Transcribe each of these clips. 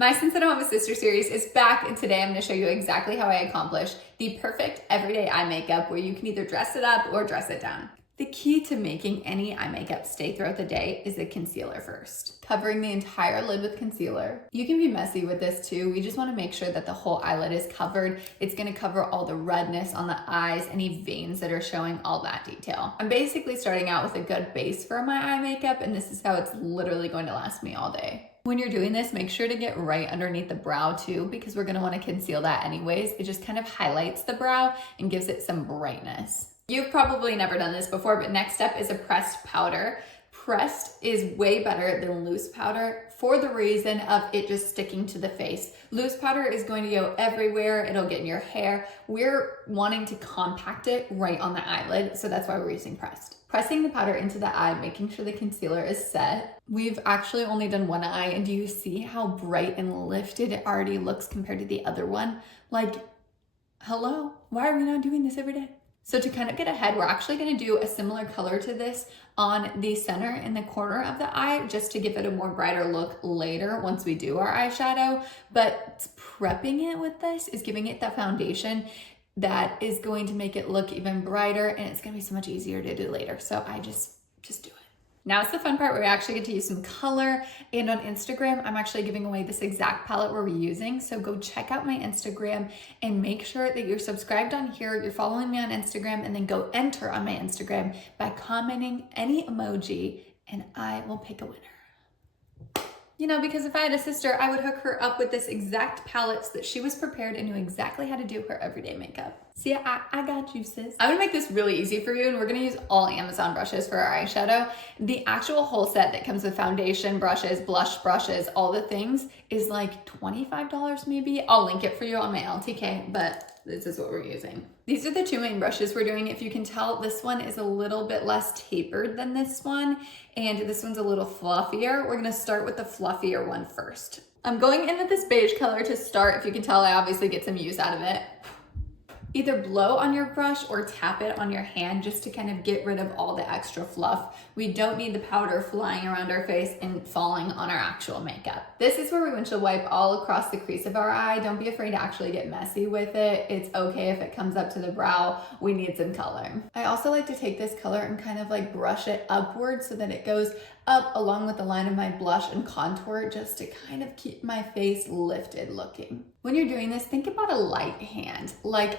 My Since I Don't Have a Sister series is back, and today I'm going to show you exactly how I accomplish the perfect everyday eye makeup where you can either dress it up or dress it down. The key to making any eye makeup stay throughout the day is the concealer first. Covering the entire lid with concealer. You can be messy with this too. We just want to make sure that the whole eyelid is covered. It's going to cover all the redness on the eyes, any veins that are showing, all that detail. I'm basically starting out with a good base for my eye makeup, and this is how it's literally going to last me all day. When you're doing this, make sure to get right underneath the brow too, because we're gonna wanna conceal that anyways. It just kind of highlights the brow and gives it some brightness. You've probably never done this before, but next step is a pressed powder. Pressed is way better than loose powder for the reason of it just sticking to the face. Loose powder is going to go everywhere. It'll get in your hair. We're wanting to compact it right on the eyelid, so that's why we're using pressed. Pressing the powder into the eye, making sure the concealer is set. We've actually only done one eye, and do you see how bright and lifted it already looks compared to the other one? Like, hello, why are we not doing this every day? So to kind of get ahead, we're actually going to do a similar color to this on the center in the corner of the eye, just to give it a more brighter look later once we do our eyeshadow. But prepping it with this is giving it the foundation that is going to make it look even brighter, and it's going to be so much easier to do later. So I just do it. Now it's the fun part where we actually get to use some color, and on Instagram, I'm actually giving away this exact palette we're reusing. So go check out my Instagram and make sure that you're subscribed on here, you're following me on Instagram, and then go enter on my Instagram by commenting any emoji, and I will pick a winner. You know, because if I had a sister, I would hook her up with this exact palette so that she was prepared and knew exactly how to do her everyday makeup. See, I got you, sis. I'm gonna make this really easy for you, and we're gonna use all Amazon brushes for our eyeshadow. The actual whole set that comes with foundation brushes, blush brushes, all the things is like $25 maybe. I'll link it for you on my LTK, but this is what we're using. These are the two main brushes we're doing. If you can tell, this one is a little bit less tapered than this one, and this one's a little fluffier. We're gonna start with the fluffier one first. I'm going in with this beige color to start. If you can tell, I obviously get some use out of it. Either blow on your brush or tap it on your hand just to kind of get rid of all the extra fluff. We don't need the powder flying around our face and falling on our actual makeup. This is where we windshield wipe all across the crease of our eye. Don't be afraid to actually get messy with it. It's okay if it comes up to the brow. We need some color. I also like to take this color and kind of like brush it upward so that it goes up along with the line of my blush and contour, just to kind of keep my face lifted looking. When you're doing this, think about a light hand. Like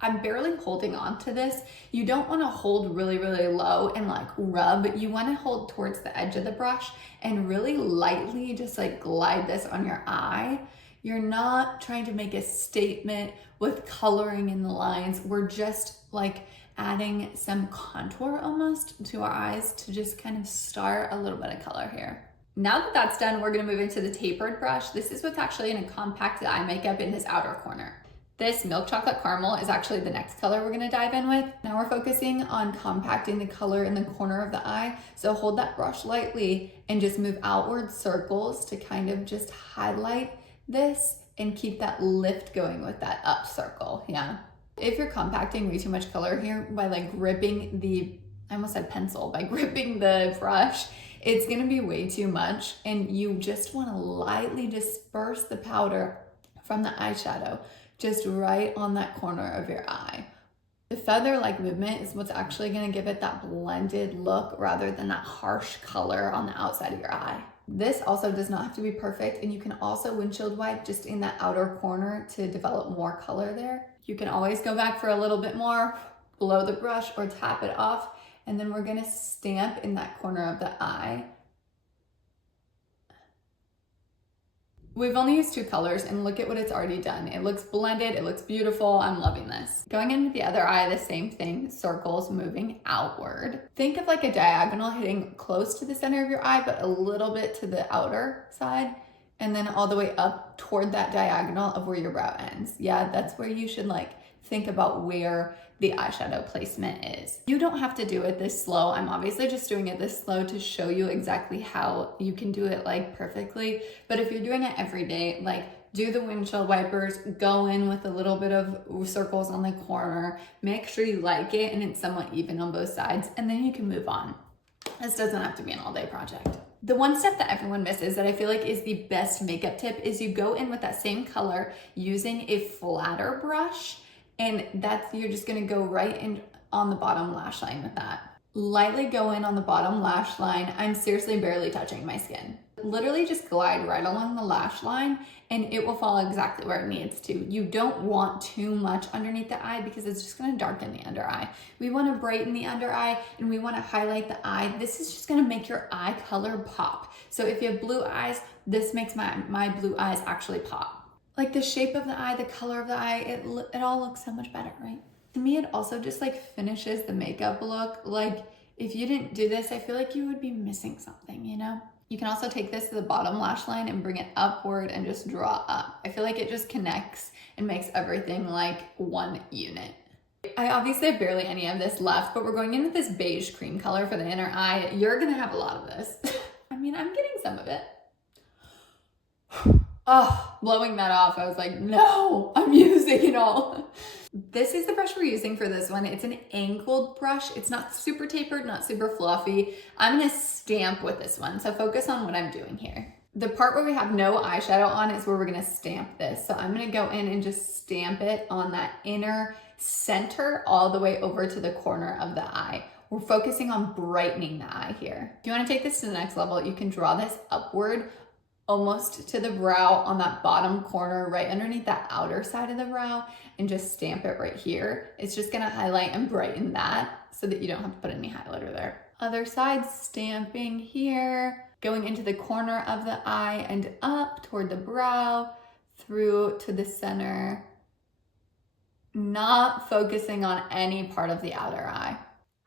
I'm barely holding on to this. You don't want to hold really, really low and like rub. You want to hold towards the edge of the brush and really lightly just like glide this on your eye. You're not trying to make a statement with coloring in the lines. We're just like adding some contour almost to our eyes to just kind of start a little bit of color here. Now that that's done, we're gonna move into the tapered brush. This is what's actually gonna compact the eye makeup in this outer corner. This milk chocolate caramel is actually the next color we're gonna dive in with. Now we're focusing on compacting the color in the corner of the eye. So hold that brush lightly and just move outward circles to kind of just highlight this and keep that lift going with that up circle, yeah. If you're compacting way too much color here by like gripping I almost said pencil, by gripping the brush, it's gonna be way too much, and you just wanna lightly disperse the powder from the eyeshadow just right on that corner of your eye. The feather-like movement is what's actually gonna give it that blended look rather than that harsh color on the outside of your eye. This also does not have to be perfect, and you can also windshield wipe just in that outer corner to develop more color there. You can always go back for a little bit more, blow the brush or tap it off, and then we're gonna stamp in that corner of the eye. We've only used two colors, and look at what it's already done. It looks blended, it looks beautiful, I'm loving this. Going in with the other eye, the same thing, circles moving outward. Think of like a diagonal hitting close to the center of your eye, but a little bit to the outer side, and then all the way up toward that diagonal of where your brow ends. Yeah, that's where you should like think about where the eyeshadow placement is. You don't have to do it this slow. I'm obviously just doing it this slow to show you exactly how you can do it like perfectly. But if you're doing it every day, like do the windshield wipers, go in with a little bit of circles on the corner, make sure you like it and it's somewhat even on both sides, and then you can move on. This doesn't have to be an all-day project. The one step that everyone misses that I feel like is the best makeup tip is you go in with that same color using a flatter brush, and you're just gonna go right in on the bottom lash line with that. Lightly go in on the bottom lash line. I'm seriously barely touching my skin. Literally just glide right along the lash line and it will fall exactly where it needs to. You don't want too much underneath the eye because it's just gonna darken the under eye. We wanna brighten the under eye and we wanna highlight the eye. This is just gonna make your eye color pop. So if you have blue eyes, this makes my blue eyes actually pop. Like the shape of the eye, the color of the eye, it all looks so much better, right? To me, it also just like finishes the makeup look. Like if you didn't do this, I feel like you would be missing something, you know? You can also take this to the bottom lash line and bring it upward and just draw up. I feel like it just connects and makes everything like one unit. I obviously have barely any of this left, but we're going in with this beige cream color for the inner eye. You're gonna have a lot of this. I mean, I'm getting some of it. Oh, blowing that off, I was like, no, I'm using it all. This is the brush we're using for this one. It's an angled brush. It's not super tapered, not super fluffy. I'm gonna stamp with this one, so focus on what I'm doing here. The part where we have no eyeshadow on is where we're gonna stamp this. So I'm gonna go in and just stamp it on that inner center all the way over to the corner of the eye. We're focusing on brightening the eye here. If you wanna take this to the next level, you can draw this upward almost to the brow on that bottom corner, right underneath that outer side of the brow, and just stamp it right here. It's just gonna highlight and brighten that so that you don't have to put any highlighter there. Other side, stamping here, going into the corner of the eye and up toward the brow, through to the center, not focusing on any part of the outer eye.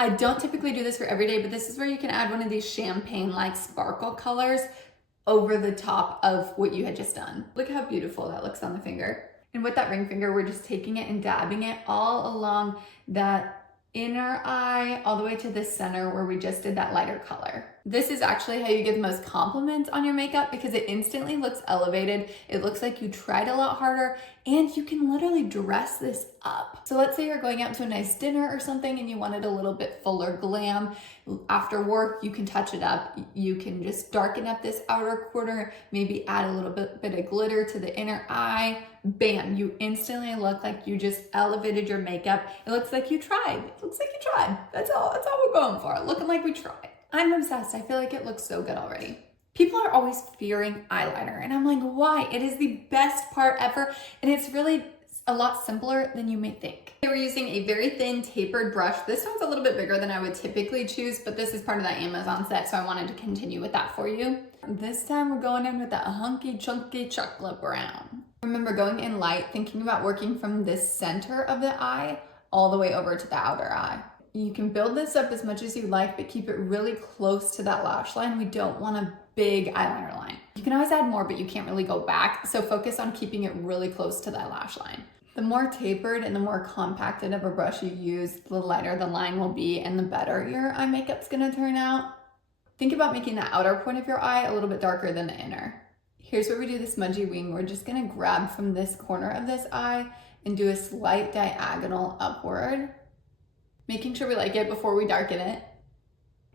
I don't typically do this for every day, but this is where you can add one of these champagne-like sparkle colors over the top of what you had just done. Look how beautiful that looks on the finger. And with that ring finger, we're just taking it and dabbing it all along that inner eye, all the way to the center where we just did that lighter color. This is actually how you get the most compliments on your makeup because it instantly looks elevated. It looks like you tried a lot harder and you can literally dress this up. So let's say you're going out to a nice dinner or something and you wanted a little bit fuller glam. After work, you can touch it up. You can just darken up this outer corner, maybe add a little bit of glitter to the inner eye. Bam, you instantly look like you just elevated your makeup. It looks like you tried. It looks like you tried. That's all we're going for, looking like we tried. I'm obsessed. I feel like it looks so good already. People are always fearing eyeliner and I'm like, why? It is the best part ever and it's really a lot simpler than you may think. We're using a very thin tapered brush. This one's a little bit bigger than I would typically choose, but this is part of that Amazon set, so I wanted to continue with that for you. This time we're going in with that hunky chunky chocolate brown. Remember, going in light, thinking about working from this center of the eye all the way over to the outer eye. You can build this up as much as you like, but keep it really close to that lash line. We don't want a big eyeliner line. You can always add more, but you can't really go back. So focus on keeping it really close to that lash line. The more tapered and the more compacted of a brush you use, the lighter the line will be and the better your eye makeup's gonna turn out. Think about making the outer point of your eye a little bit darker than the inner. Here's where we do the smudgy wing. We're just gonna grab from this corner of this eye and do a slight diagonal upward, making sure we like it before we darken it.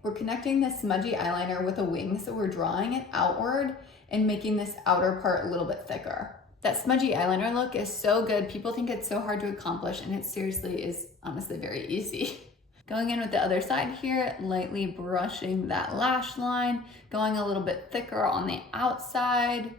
We're connecting this smudgy eyeliner with a wing, so we're drawing it outward and making this outer part a little bit thicker. That smudgy eyeliner look is so good. People think it's so hard to accomplish, and it seriously is honestly very easy. Going in with the other side here, lightly brushing that lash line, going a little bit thicker on the outside.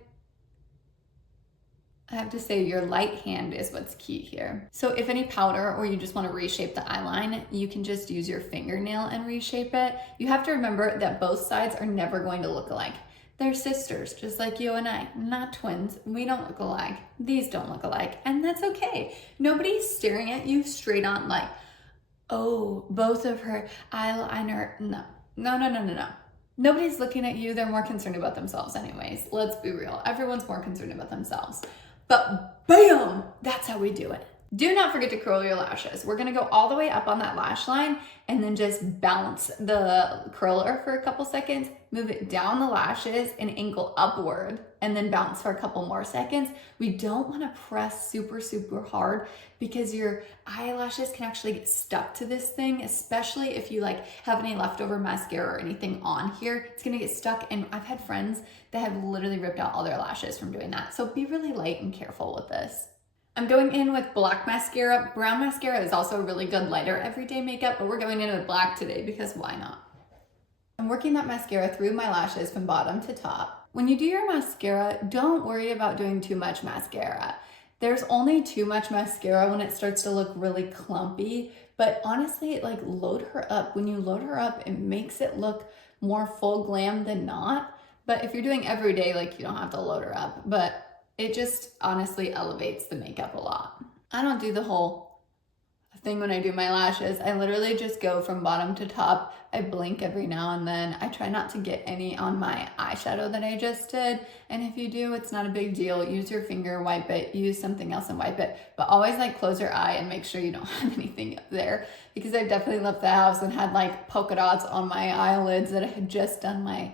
I have to say your light hand is what's key here. So if any powder or you just want to reshape the eyeline, you can just use your fingernail and reshape it. You have to remember that both sides are never going to look alike. They're sisters, just like you and I, not twins. We don't look alike. These don't look alike, and that's okay. Nobody's staring at you straight on like, oh, both of her eyeliner. No. Nobody's looking at you. They're more concerned about themselves anyways. Let's be real. Everyone's more concerned about themselves. But bam, that's how we do it. Do not forget to curl your lashes. We're gonna go all the way up on that lash line and then just bounce the curler for a couple seconds move it down the lashes and angle upward, and then bounce for a couple more seconds. We don't want to press super, super hard because your eyelashes can actually get stuck to this thing, especially if you like have any leftover mascara or anything on here. It's gonna get stuck, and I've had friends that have literally ripped out all their lashes from doing that. So be really light and careful with this. I'm going in with black mascara. Brown mascara is also a really good lighter everyday makeup, but we're going in with black today because why not? I'm working that mascara through my lashes from bottom to top. When you do your mascara, don't worry about doing too much mascara. There's only too much mascara when it starts to look really clumpy, but honestly, like load her up. When you load her up, it makes it look more full glam than not. But if you're doing everyday, like you don't have to load her up, but it just honestly elevates the makeup a lot. I don't do the whole thing when I do my lashes. I literally just go from bottom to top. I blink every now and then. I try not to get any on my eyeshadow that I just did. And if you do, it's not a big deal. Use your finger, wipe it, use something else and wipe it. But always like close your eye and make sure you don't have anything up there, because I've definitely left the house and had like polka dots on my eyelids that I had just done my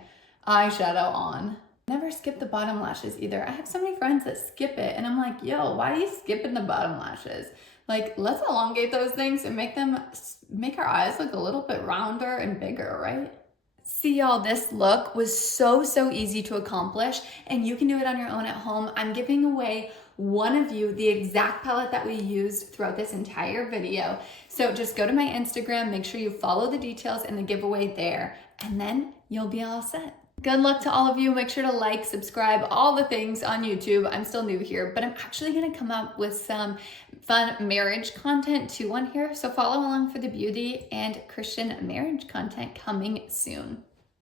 eyeshadow on. Never skip the bottom lashes either. I have so many friends that skip it and I'm like, yo, why are you skipping the bottom lashes? Like, let's elongate those things and make our eyes look a little bit rounder and bigger, right? See y'all, this look was so easy to accomplish, and you can do it on your own at home. I'm giving away one of you the exact palette that we used throughout this entire video. So just go to my Instagram, make sure you follow the details in the giveaway there, and then you'll be all set. Good luck to all of you. Make sure to like, subscribe, all the things on YouTube. I'm still new here, but I'm actually gonna come up with some fun marriage content too on here. So follow along for the beauty and Christian marriage content coming soon.